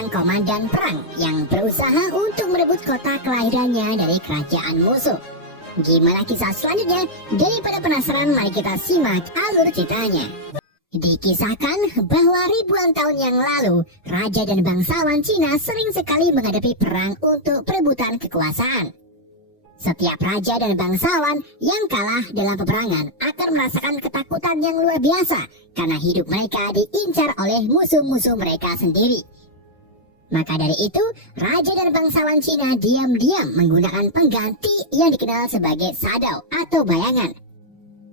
seorang komandan perang yang berusaha untuk merebut kota kelahirannya dari kerajaan musuh. Gimana kisah selanjutnya? Daripada penasaran, mari kita simak alur ceritanya. Dikisahkan bahwa ribuan tahun yang lalu, raja dan bangsawan Cina sering sekali menghadapi perang untuk perebutan kekuasaan. Setiap raja dan bangsawan yang kalah dalam peperangan akan merasakan ketakutan yang luar biasa karena hidup mereka diincar oleh musuh-musuh mereka sendiri. Maka dari itu, raja dan bangsawan Cina diam-diam menggunakan pengganti yang dikenal sebagai shadow atau bayangan.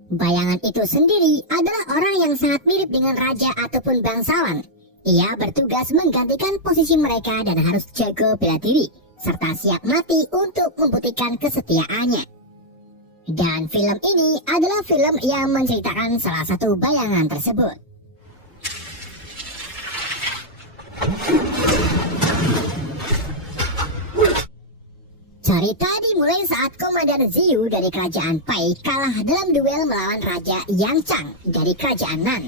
Bayangan itu sendiri adalah orang yang sangat mirip dengan raja ataupun bangsawan. Ia bertugas menggantikan posisi mereka dan harus jago bela diri, serta siap mati untuk membuktikan kesetiaannya. Dan film ini adalah film yang menceritakan salah satu bayangan tersebut. Cerita dimulai saat Komandan Ziyu dari kerajaan Pai kalah dalam duel melawan Raja Yang Chang dari kerajaan Nan.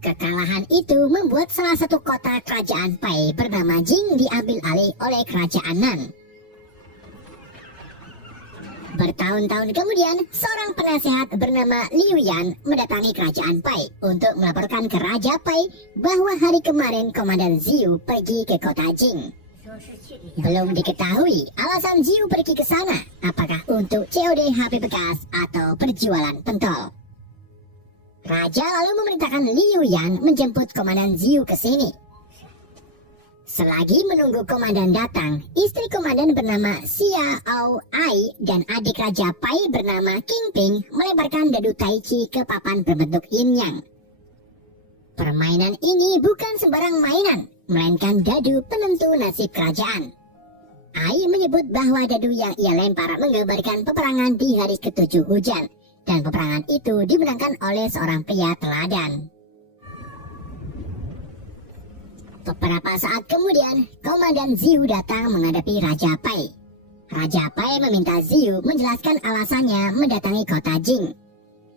Kekalahan itu membuat salah satu kota kerajaan Pai bernama Jing diambil alih oleh kerajaan Nan. Bertahun-tahun kemudian, seorang penasehat bernama Liu Yan mendatangi kerajaan Pai untuk melaporkan ke Raja Pai bahwa hari kemarin Komandan Ziyu pergi ke kota Jing. Belum diketahui alasan Ziyu pergi ke sana, apakah untuk COD HP bekas atau perjualan pentol. Raja lalu memerintahkan Liu Yan menjemput Komandan Ziyu ke sini. Selagi menunggu komandan datang, istri komandan bernama Xia Ao Ai dan adik Raja Pai bernama King Ping melemparkan dadu Tai Chi ke papan berbentuk yin yang. Permainan ini bukan sembarang mainan, melainkan dadu penentu nasib kerajaan. Ai menyebut bahwa dadu yang ia lempar menggambarkan peperangan di hari ke-7 hujan, dan peperangan itu dimenangkan oleh seorang pria teladan. Beberapa saat kemudian, Komandan Ziyu datang menghadapi Raja Pai. Raja Pai meminta Ziyu menjelaskan alasannya mendatangi kota Jing.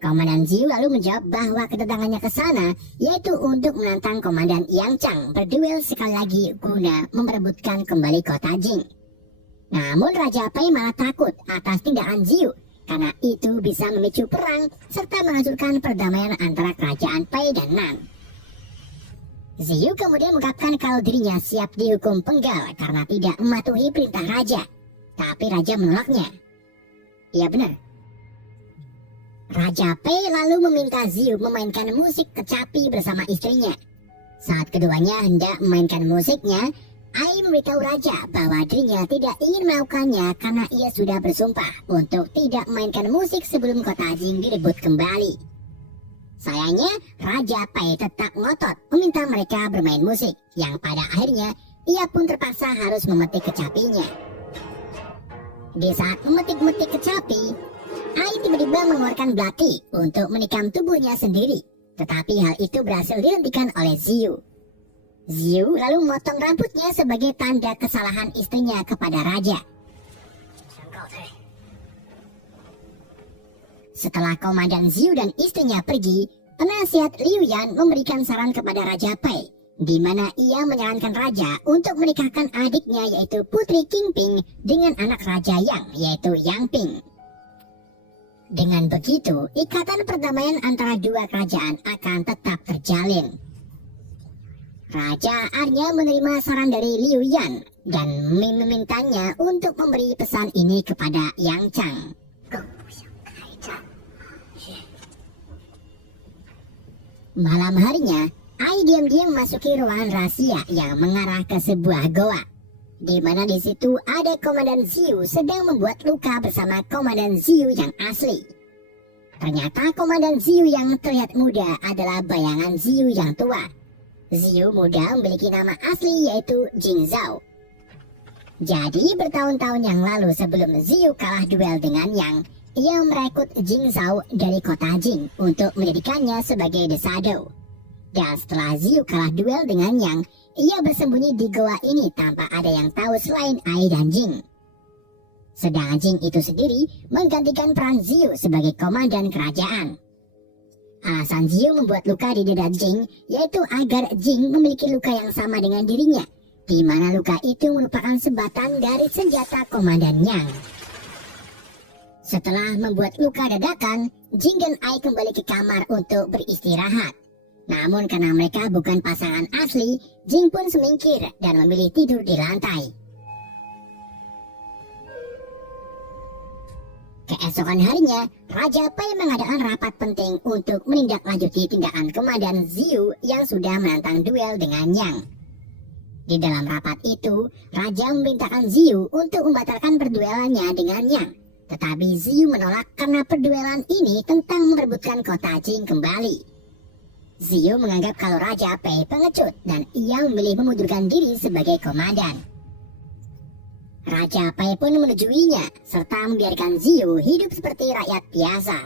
Komandan Ziyu lalu menjawab bahwa kedatangannya ke sana yaitu untuk menantang Komandan Yang Chang berduel sekali lagi guna memperebutkan kembali kota Jing. Namun Raja Pai malah takut atas tindakan Ziyu karena itu bisa memicu perang serta menghancurkan perdamaian antara kerajaan Pai dan Nan. Ziyu kemudian mengungkapkan kalau dirinya siap dihukum penggal karena tidak mematuhi perintah raja. Tapi raja menolaknya. Iya benar. Raja Pai lalu meminta Ziyu memainkan musik kecapi bersama istrinya. Saat keduanya hendak memainkan musiknya, Ai memberitahu raja bahwa dirinya tidak ingin melakukannya karena ia sudah bersumpah untuk tidak memainkan musik sebelum kota Jing direbut kembali. Sayangnya, Raja Pai tetap ngotot meminta mereka bermain musik, yang pada akhirnya ia pun terpaksa harus memetik kecapinya. Di saat memetik kecapi, Ai tiba-tiba mengeluarkan belati untuk menikam tubuhnya sendiri, tetapi hal itu berhasil dihentikan oleh Ziyu. Ziyu lalu memotong rambutnya sebagai tanda kesalahan istrinya kepada raja. Setelah Komandan Ziyu dan istrinya pergi, penasihat Liu Yan memberikan saran kepada Raja Pai, di mana ia menyarankan raja untuk menikahkan adiknya yaitu Putri King Ping dengan anak Raja Yang yaitu Yang Ping. Dengan begitu, ikatan perdamaian antara dua kerajaan akan tetap terjalin. Raja akhirnya menerima saran dari Liu Yan dan memintanya untuk memberi pesan ini kepada Yang Chang. Malam harinya, Ai diam-diam memasuki ruangan rahasia yang mengarah ke sebuah goa, di mana di situ ada Komandan Ziyu sedang membuat luka bersama Komandan Ziyu yang asli. Ternyata Komandan Ziyu yang terlihat muda adalah bayangan Ziyu yang tua. Ziyu muda memiliki nama asli yaitu Jing Zhao. Jadi bertahun-tahun yang lalu sebelum Ziyu kalah duel dengan Yang, ia merekrut Jing Zhao dari kota Jing untuk menjadikannya sebagai The Shadow. Dan setelah Ziyu kalah duel dengan Yang, ia bersembunyi di goa ini tanpa ada yang tahu selain Ai dan Jing. Sedangkan Jing itu sendiri menggantikan peran Ziyu sebagai komandan kerajaan. Alasan Ziyu membuat luka di dada Jing yaitu agar Jing memiliki luka yang sama dengan dirinya, di mana luka itu merupakan sebatan dari senjata Komandan Yang. Setelah membuat luka dadakan, Jing dan Ai kembali ke kamar untuk beristirahat. Namun karena mereka bukan pasangan asli, Jing pun semingkir dan memilih tidur di lantai. Keesokan harinya, Raja Pai mengadakan rapat penting untuk menindaklanjuti tindakan Komandan Ziyu yang sudah menantang duel dengan Yang. Di dalam rapat itu, Raja memerintahkan Ziyu untuk membatalkan perduelannya dengan Yang. Tetapi Ziyu menolak karena perduelan ini tentang merebutkan kota Jing kembali. Ziyu menganggap kalau Raja Pai pengecut dan ia memilih memundurkan diri sebagai komandan. Raja Pai pun menyetujui serta membiarkan Ziyu hidup seperti rakyat biasa.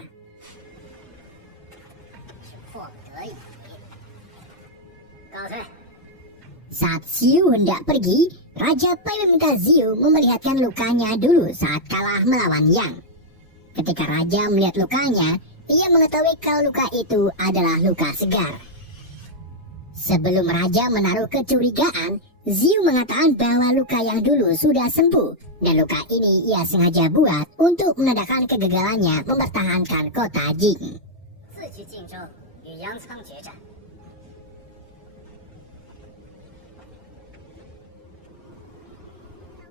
Saat Ziyu hendak pergi, Raja Pai meminta Ziyu memperlihatkan lukanya dulu saat kalah melawan Yang. Ketika Raja melihat lukanya, ia mengetahui kalau luka itu adalah luka segar. Sebelum Raja menaruh kecurigaan, Ziyu mengatakan bahwa luka yang dulu sudah sembuh, dan luka ini ia sengaja buat untuk menandakan kegagalannya mempertahankan kota Jing.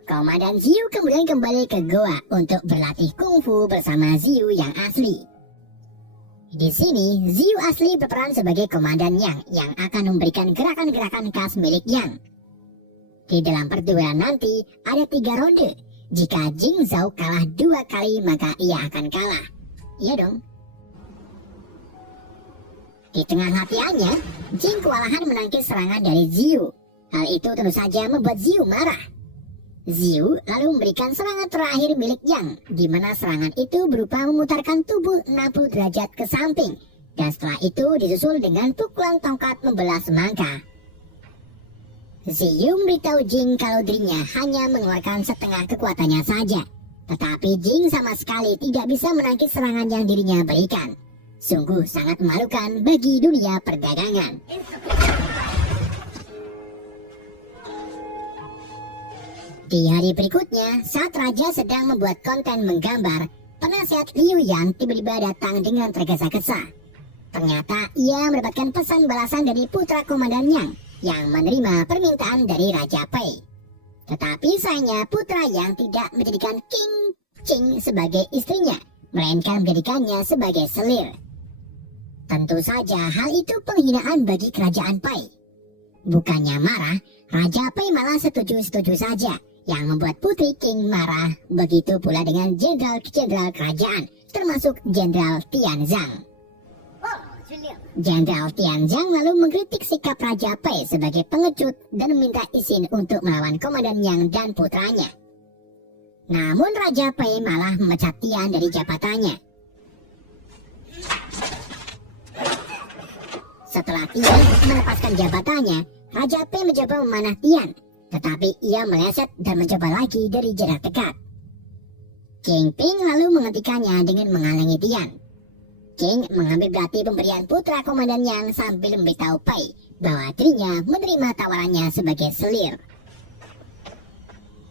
Komandan Ziyu kemudian kembali ke goa untuk berlatih kungfu bersama Ziyu yang asli. Di sini, Ziyu asli berperan sebagai komandan yang akan memberikan gerakan-gerakan khas milik Yang. Di dalam perduelan nanti, ada 3 ronde. Jika Jing Zhao kalah 2 kali, maka ia akan kalah. Iya dong. Di tengah latihannya, Jing kewalahan menangkis serangan dari Ziyu. Hal itu tentu saja membuat Ziyu marah. Ziyu lalu memberikan serangan terakhir milik Yang, di mana serangan itu berupa memutarkan tubuh 60 derajat ke samping, dan setelah itu disusul dengan pukulan tongkat membelah semangka. Ziyu memberitahu Jing kalau dirinya hanya mengeluarkan setengah kekuatannya saja, tetapi Jing sama sekali tidak bisa menangkis serangan yang dirinya berikan. Sungguh sangat memalukan bagi dunia perdagangan. Di hari berikutnya, saat Raja sedang membuat konten menggambar, penasehat Liu Yan tiba-tiba datang dengan tergesa-gesa. Ternyata ia mendapatkan pesan balasan dari putra komandan yang menerima permintaan dari Raja Pai. Tetapi sayangnya putra yang tidak menjadikan King Qing sebagai istrinya, melainkan menjadikannya sebagai selir. Tentu saja hal itu penghinaan bagi kerajaan Pai. Bukannya marah, Raja Pai malah setuju-setuju saja, yang membuat Putri King marah. Begitu pula dengan jenderal-jenderal kerajaan, termasuk Jenderal Tianzang. Jenderal Tianzang lalu mengkritik sikap Raja Pai sebagai pengecut dan meminta izin untuk melawan komandan Yang dan putranya. Namun Raja Pai malah memecat Tian dari jabatannya. Setelah Tian melepaskan jabatannya, Raja Pai mencoba memanah Tian, tetapi ia meleset dan mencoba lagi dari jarak dekat. King Ping lalu menghentikannya dengan menghalangi Tian. King mengambil belati pemberian putra komandan Yang sambil memberitahu Pai bahwa dirinya menerima tawarannya sebagai selir.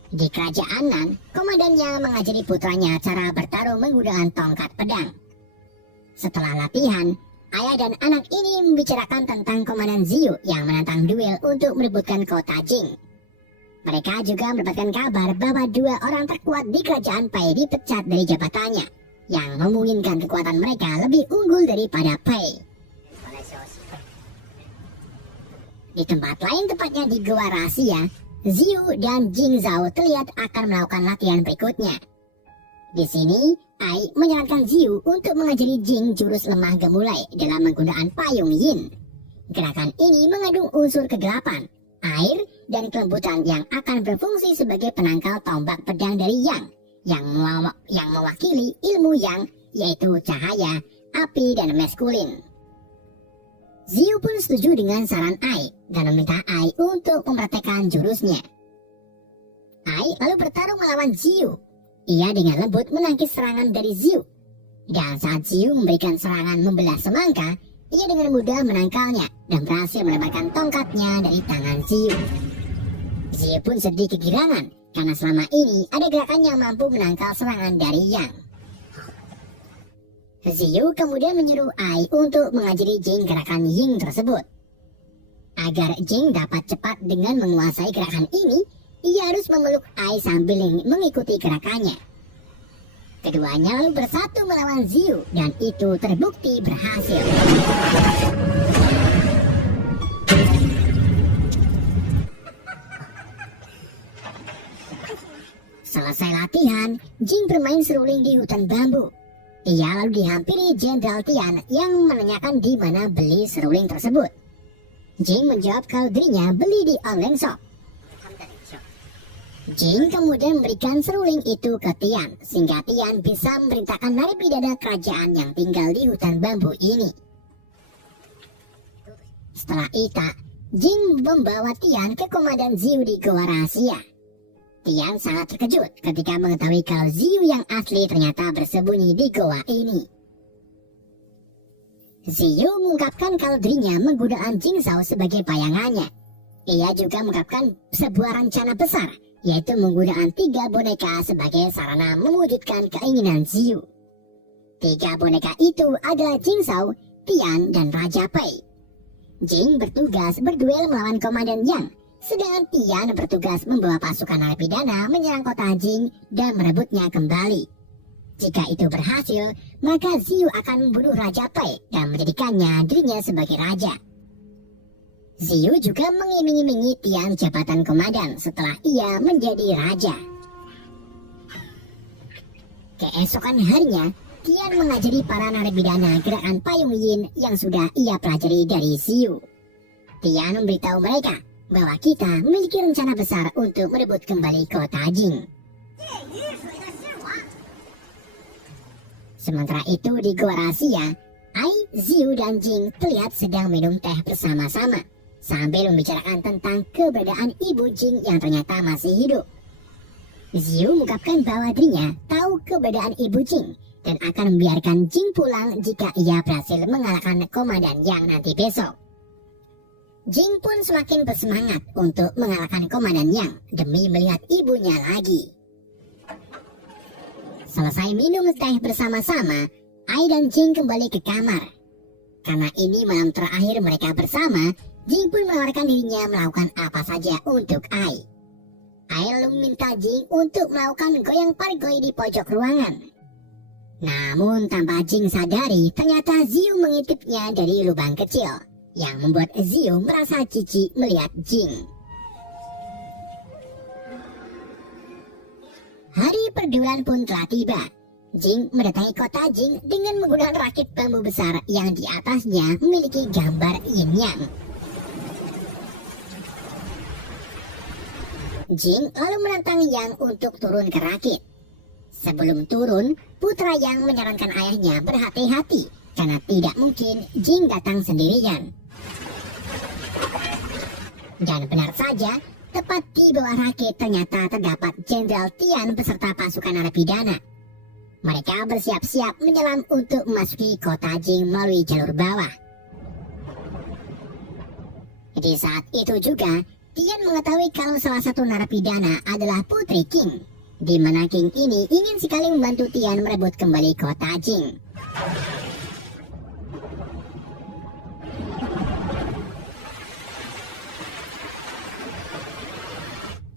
Di kerajaan Nan, komandan Yang mengajari putranya cara bertarung menggunakan tongkat pedang. Setelah latihan, ayah dan anak ini membicarakan tentang komandan Ziyu yang menantang duel untuk merebutkan kota Jing. Mereka juga mendapatkan kabar bahwa 2 orang terkuat di kerajaan Pai dipecat dari jabatannya, yang memungkinkan kekuatan mereka lebih unggul daripada Pai. Di tempat lain, tepatnya di Goa Rahasia, Ziyu dan Jing Zhao terlihat akan melakukan latihan berikutnya. Di sini, Ai menyarankan Ziyu untuk mengajari Jing jurus lemah gemulai dalam menggunakan payung Yin. Gerakan ini mengandung unsur kegelapan, air, dan kelembutan yang akan berfungsi sebagai penangkal tombak pedang dari yang mewakili ilmu Yang, yaitu cahaya, api, dan maskulin. Ziyu pun setuju dengan saran Ai dan meminta Ai untuk mempraktekkan jurusnya. Ai lalu bertarung melawan Ziyu. Ia dengan lembut menangkis serangan dari Ziyu. Dan saat Ziyu memberikan serangan membelah semangka, ia dengan mudah menangkalnya dan berhasil mendapatkan tongkatnya dari tangan Ziyu. Ziyu pun sedih kegirangan karena selama ini ada gerakan yang mampu menangkal serangan dari Yang. Ziyu kemudian menyuruh Ai untuk mengajari Jing gerakan Ying tersebut. Agar Jing dapat cepat dengan menguasai gerakan ini, ia harus memeluk Ai sambil mengikuti gerakannya. Keduanya lalu bersatu melawan Ziyu dan itu terbukti berhasil. Selesai latihan, Jing bermain seruling di hutan bambu. Ia lalu dihampiri Jenderal Tian yang menanyakan di mana beli seruling tersebut. Jing menjawab kalau dirinya beli di online shop. Jing kemudian memberikan seruling itu ke Tian, sehingga Tian bisa memerintahkan narapidana kerajaan yang tinggal di hutan bambu ini. Setelah itu, Jing membawa Tian ke komandan Ziyu di Goa Rahasia. Tian sangat terkejut ketika mengetahui kalau Ziyu yang asli ternyata bersembunyi di goa ini. Ziyu mengungkapkan kalau dirinya menggunakan Jingzhou sebagai bayangannya. Ia juga mengungkapkan sebuah rencana besar, yaitu menggunakan 3 boneka sebagai sarana mewujudkan keinginan Ziyu. 3 boneka itu adalah Jingzhou, Tian, dan Raja Pei. Jing bertugas berduel melawan Komandan Yang, sedangkan Tian bertugas membawa pasukan narapidana menyerang kota Jing dan merebutnya kembali. Jika itu berhasil, maka Ziyu akan membunuh Raja Pei dan menjadikannya dirinya sebagai raja. Ziyu juga mengiming-imingi Tian jabatan komandan setelah ia menjadi raja. Keesokan harinya, Tian mengajari para narapidana gerakan Payung Yin yang sudah ia pelajari dari Ziyu. Tian memberitahu mereka bahwa kita memiliki rencana besar untuk merebut kembali kota Jing. Sementara itu di Goa Rahasia, Ai, Ziyu, dan Jing terlihat sedang minum teh bersama-sama sambil membicarakan tentang keberadaan ibu Jing yang ternyata masih hidup. Ziyu mengungkapkan bahwa dirinya tahu keberadaan ibu Jing dan akan membiarkan Jing pulang jika ia berhasil mengalahkan komandan Yang nanti besok. Jing pun semakin bersemangat untuk mengalahkan komandan Yang demi melihat ibunya lagi. Selesai minum teh bersama-sama, Ai dan Jing kembali ke kamar. Karena ini malam terakhir mereka bersama, Jing pun menawarkan dirinya melakukan apa saja untuk Ai. Ai lalu meminta Jing untuk melakukan goyang pargoy di pojok ruangan. Namun tanpa Jing sadari, ternyata Ziyu mengintipnya dari lubang kecil, yang membuat Ziyu merasa jijik melihat Jing. Hari perduelan pun telah tiba. Jing mendatangi kota Jing dengan menggunakan rakit bambu besar yang di atasnya memiliki gambar yin yang. Jing lalu menantang Yang untuk turun ke rakit. Sebelum turun, putra Yang menyarankan ayahnya berhati-hati karena tidak mungkin Jing datang sendirian. Dan benar saja, tepat di bawah rakit ternyata terdapat Jenderal Tian beserta pasukan narapidana. Mereka bersiap-siap menyelam untuk memasuki kota Jing melalui jalur bawah. Di saat itu juga, Tian mengetahui kalau salah satu narapidana adalah Putri King, di mana King ini ingin sekali membantu Tian merebut kembali kota Jing.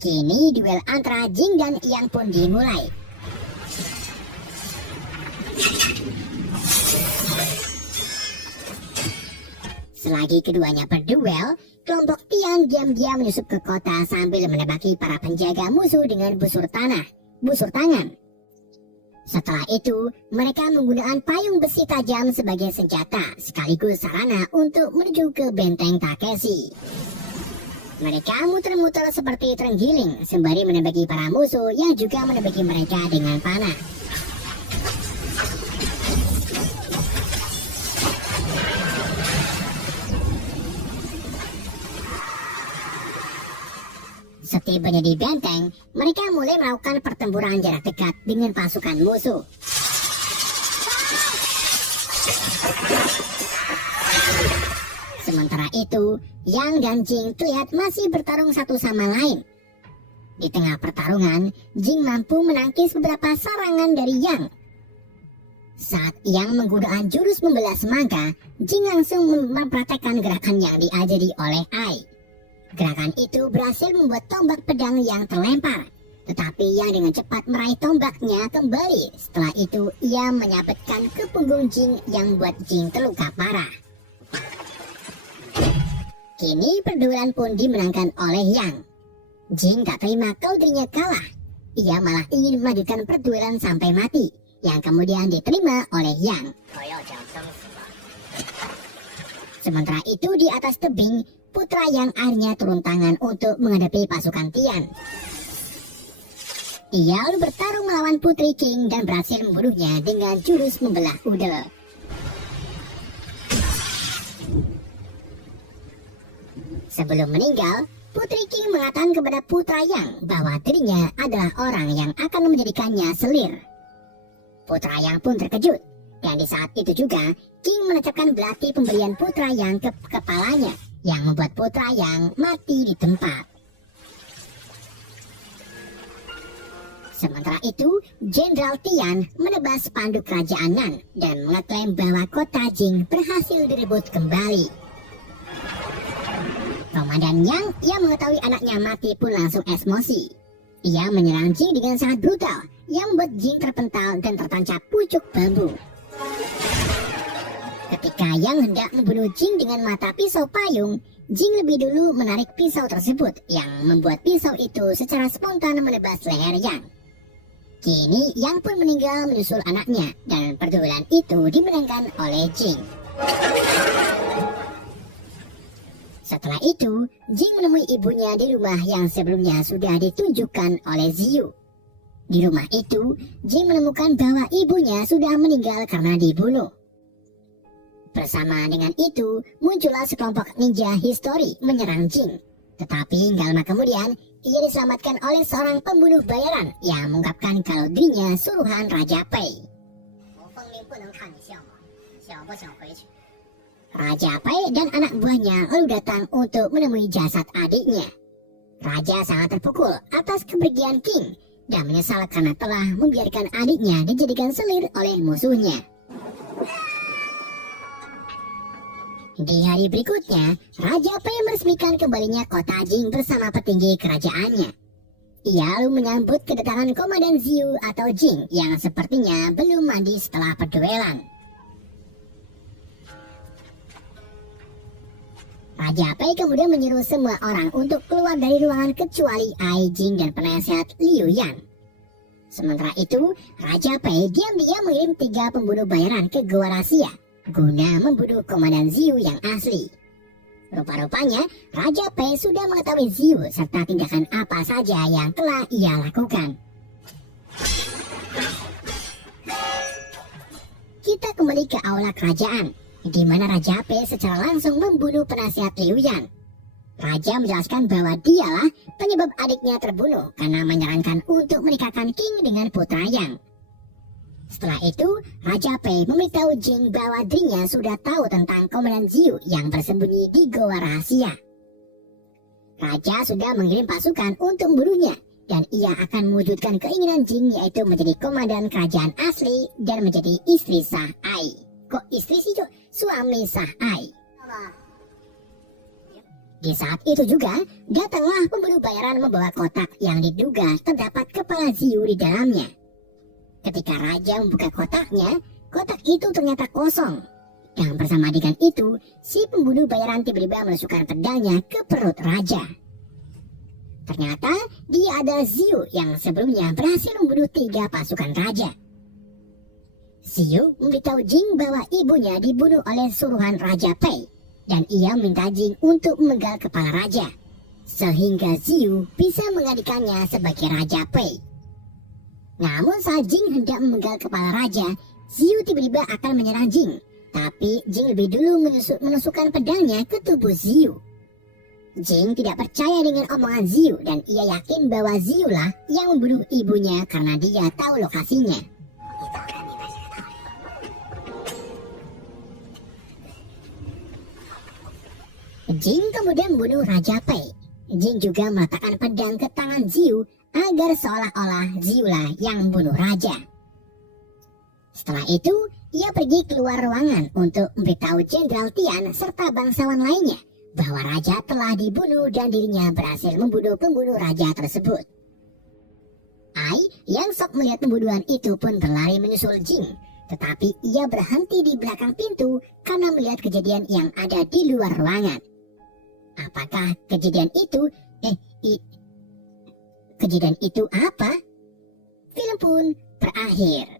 Kini duel antara Jing dan Yang pun dimulai. Selagi keduanya berduel, kelompok Tian diam-diam menyusup ke kota sambil menebaki para penjaga musuh dengan busur tangan. Setelah itu, mereka menggunakan payung besi tajam sebagai senjata sekaligus sarana untuk menuju ke benteng Takeshi. Mereka muter-muter seperti terenggiling sembari menebaki para musuh yang juga menebaki mereka dengan panah. Setibanya di benteng, mereka mulai melakukan pertempuran jarak dekat dengan pasukan musuh. Sementara itu, Yang dan Jing terlihat masih bertarung satu sama lain, Di tengah pertarungan, Jing mampu menangkis beberapa serangan dari Yang. Saat Yang menggunakan jurus membelah semangka, Jing langsung mempraktekkan gerakan yang diajari oleh Ai. Gerakan itu berhasil membuat tombak pedang Yang terlempar, tetapi Yang dengan cepat meraih tombaknya kembali. Setelah itu, ia menyabetkan ke punggung Jing yang membuat Jing terluka parah. Kini perduelan pun dimenangkan oleh Yang. Jing tak terima kalau dirinya kalah. Ia malah ingin melanjutkan perduelan sampai mati, yang kemudian diterima oleh Yang. Sementara itu di atas tebing, putra Yang akhirnya turun tangan untuk menghadapi pasukan Tian. Ia lalu bertarung melawan Putri Qing dan berhasil membunuhnya dengan jurus membelah udel. Sebelum meninggal, Putri Qing mengatakan kepada putra Yang bahwa dirinya adalah orang yang akan menjadikannya selir. Putra Yang pun terkejut, dan di saat itu juga Qing menancapkan belati pemberian putra Yang ke kepalanya, yang membuat putra Yang mati di tempat. Sementara itu, Jenderal Tian menebas spanduk kerajaan Nan dan mengeklaim bahwa kota Jing berhasil direbut kembali. Komandan Yang yang mengetahui anaknya mati pun langsung emosi. Ia menyerang Jing dengan sangat brutal, yang membuat Jing terpental dan tertancap pucuk bambu. Ketika Yang hendak membunuh Jing dengan mata pisau payung, Jing lebih dulu menarik pisau tersebut, yang membuat pisau itu secara spontan menebas leher Yang. Kini Yang pun meninggal menyusul anaknya, dan perduelan itu dimenangkan oleh Jing. Setelah itu, Jing menemui ibunya di rumah yang sebelumnya sudah ditunjukkan oleh Ziyu. Di rumah itu, Jing menemukan bahwa ibunya sudah meninggal karena dibunuh. Bersama dengan itu, muncullah sekelompok ninja histori menyerang Jing. Tetapi hingga lama kemudian, ia diselamatkan oleh seorang pembunuh bayaran yang mengungkapkan kalau dirinya suruhan Raja Pei. Raja Pei dan anak buahnya lalu datang untuk menemui jasad adiknya. Raja sangat terpukul atas kepergian Qing dan menyesal karena telah membiarkan adiknya dijadikan selir oleh musuhnya. Di hari berikutnya, Raja Pei meresmikan kembalinya kota Jing bersama petinggi kerajaannya. Ia lalu menyambut kedatangan Komandan Ziyu atau Jing yang sepertinya belum mandi setelah perduelan. Raja Pei kemudian menyuruh semua orang untuk keluar dari ruangan kecuali Ai Jing dan penasehat Liu Yan. Sementara itu, Raja Pei diam-diam mengirim 3 pembunuh bayaran ke Goa Rahasia guna membunuh Komandan Ziyu yang asli. Rupa-rupanya, Raja Pei sudah mengetahui Ziyu serta tindakan apa saja yang telah ia lakukan. Kita kembali ke aula kerajaan, di mana Raja Pei secara langsung membunuh penasehat Liu Yan. Raja menjelaskan bahwa dialah penyebab adiknya terbunuh karena menyarankan untuk menikahkan Qing dengan putra Yang. Setelah itu, Raja Pei memberitahu Jing bahwa dirinya sudah tahu tentang Komandan Ziyu yang bersembunyi di Goa Rahasia. Raja sudah mengirim pasukan untuk membunuhnya, dan ia akan mewujudkan keinginan Jing yaitu menjadi komandan kerajaan asli dan menjadi istri sah Ai. Kok istri sih, Cok? Suami sah Ai. Di saat itu juga, datanglah pembunuh bayaran membawa kotak yang diduga terdapat kepala Ziyu di dalamnya. Ketika Raja membuka kotaknya, kotak itu ternyata kosong. Dan bersama dengan itu, si pembunuh bayaran tiba-tiba menusukkan pedangnya ke perut Raja. Ternyata, dia adalah Ziyu yang sebelumnya berhasil membunuh 3 pasukan Raja. Ziyu memberitahu Jing bahwa ibunya dibunuh oleh suruhan Raja Pei, dan ia minta Jing untuk memenggal kepala Raja, sehingga Ziyu bisa menggantikannya sebagai Raja Pei. Namun saat Jing hendak memenggal kepala Raja, Ziyu tiba-tiba akan menyerang Jing, tapi Jing lebih dulu menusukkan pedangnya ke tubuh Ziyu. Jing tidak percaya dengan omongan Ziyu dan ia yakin bahwa Ziyu lah yang membunuh ibunya karena dia tahu lokasinya. Jing kemudian membunuh Raja Pei, Jin juga meletakkan pedang ke tangan Ziu agar seolah-olah Ziulah yang bunuh raja. Setelah itu, ia pergi keluar ruangan untuk memberitahu Jenderal Tian serta bangsawan lainnya bahwa raja telah dibunuh dan dirinya berhasil membunuh pembunuh raja tersebut. Ai yang sok melihat pembunuhan itu pun berlari menyusul Jin, tetapi ia berhenti di belakang pintu karena melihat kejadian yang ada di luar ruangan. Apakah kejadian itu? Kejadian itu apa? Film pun berakhir.